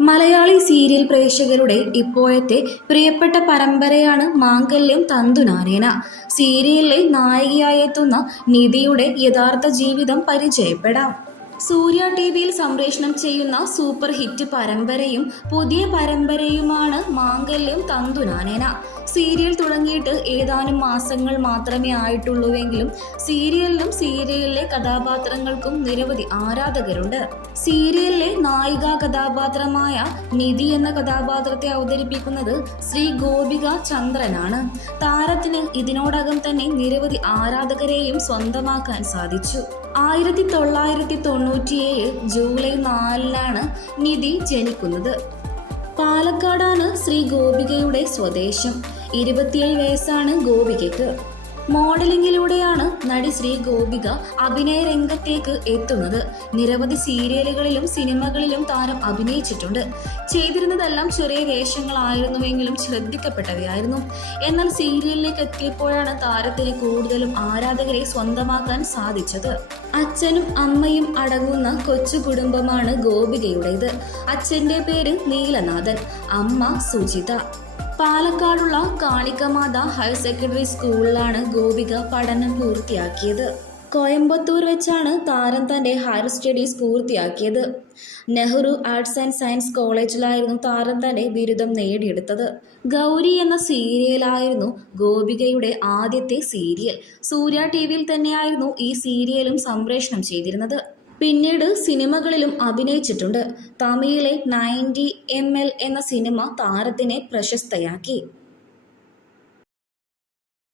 Malayali serial പ്രേക്ഷകരുടെ ഇപ്പോഴത്തെ പ്രിയപ്പെട്ട പരമ്പരയാണ് മാംഗല്യം തന്തുനാനേന സീരിയലിലെ നായികയായെത്തുന്ന നിധിയുടെ യഥാർത്ഥ ജീവിതം പരിചയപ്പെടാം. സൂര്യ ടി വിയിൽ സംപ്രേഷണം ചെയ്യുന്ന സൂപ്പർ ഹിറ്റ് പരമ്പരയും പുതിയ പരമ്പരയുമാണ് മാംഗല്യം തന്തുനാനേന സീരിയൽ തുടങ്ങിയിട്ട് ഏതാനും മാസങ്ങൾ മാത്രമേ ആയിട്ടുള്ളൂവെങ്കിലും സീരിയലിനും സീരിയലിലെ കഥാപാത്രങ്ങൾക്കും നിരവധി ആരാധകരുണ്ട്. സീരിയലിലെ നായിക കഥാപാത്രമായ നിധി എന്ന കഥാപാത്രത്തെ അവതരിപ്പിക്കുന്നത് ശ്രീ ഗോപിക ചന്ദ്രനാണ്. താരത്തിന് ഇതിനോടകം തന്നെ നിരവധി ആരാധകരെയും സ്വന്തമാക്കാൻ സാധിച്ചു. ആയിരത്തി തൊള്ളായിരത്തി തൊണ്ണൂറ്റിയേഴ് ജൂലൈ നാലിനാണ് നിധി ജനിക്കുന്നത്. പാലക്കാടാണ് ശ്രീ ഗോപികയുടെ സ്വദേശം. ഇരുപത്തിയേഴ് വയസ്സാണ് ഗോപികയ്ക്ക്. മോഡലിംഗിലൂടെയാണ് നടി ശ്രീ ഗോപിക അഭിനയ രംഗത്തേക്ക് എത്തുന്നത്. നിരവധി സീരിയലുകളിലും സിനിമകളിലും താരം അഭിനയിച്ചിട്ടുണ്ട്. ചെയ്തിരുന്നതെല്ലാം ചെറിയ വേഷങ്ങളായിരുന്നുവെങ്കിലും ശ്രദ്ധിക്കപ്പെട്ടവയായിരുന്നു. എന്നാൽ സീരിയലിലേക്ക് എത്തിയപ്പോഴാണ് താരത്തിന് കൂടുതലും ആരാധകരെ സ്വന്തമാക്കാൻ സാധിച്ചത്. അച്ഛനും അമ്മയും അടങ്ങുന്ന കൊച്ചു കുടുംബമാണ് ഗോപികയുടേത്. അച്ഛന്റെ പേര് നീലനാഥൻ അമ്മ സുജിത. പാലക്കാടുള്ള കാണിക്കമാത ഹയർ സെക്കൻഡറി സ്കൂളിലാണ് ഗോപിക പഠനം പൂർത്തിയാക്കിയത്. കോയമ്പത്തൂർ വെച്ചാണ് താരം തന്റെ ഹയർ സ്റ്റഡീസ് പൂർത്തിയാക്കിയത്. നെഹ്റു ആർട്സ് ആൻഡ് സയൻസ് കോളേജിലായിരുന്നു താരം തന്റെ ബിരുദം നേടിയെടുത്തത്. ഗൗരി എന്ന സീരിയലായിരുന്നു ഗോപികയുടെ ആദ്യത്തെ സീരിയൽ. സൂര്യ ടി വിയിൽ തന്നെയായിരുന്നു ഈ സീരിയലും സംപ്രേഷണം ചെയ്തിരുന്നത്. പിന്നീട് സിനിമകളിലും അഭിനയിച്ചിട്ടുണ്ട്. തമിഴിലെ നയന്റി എം എൽ എന്ന സിനിമ താരത്തിനെ പ്രശസ്തയാക്കി.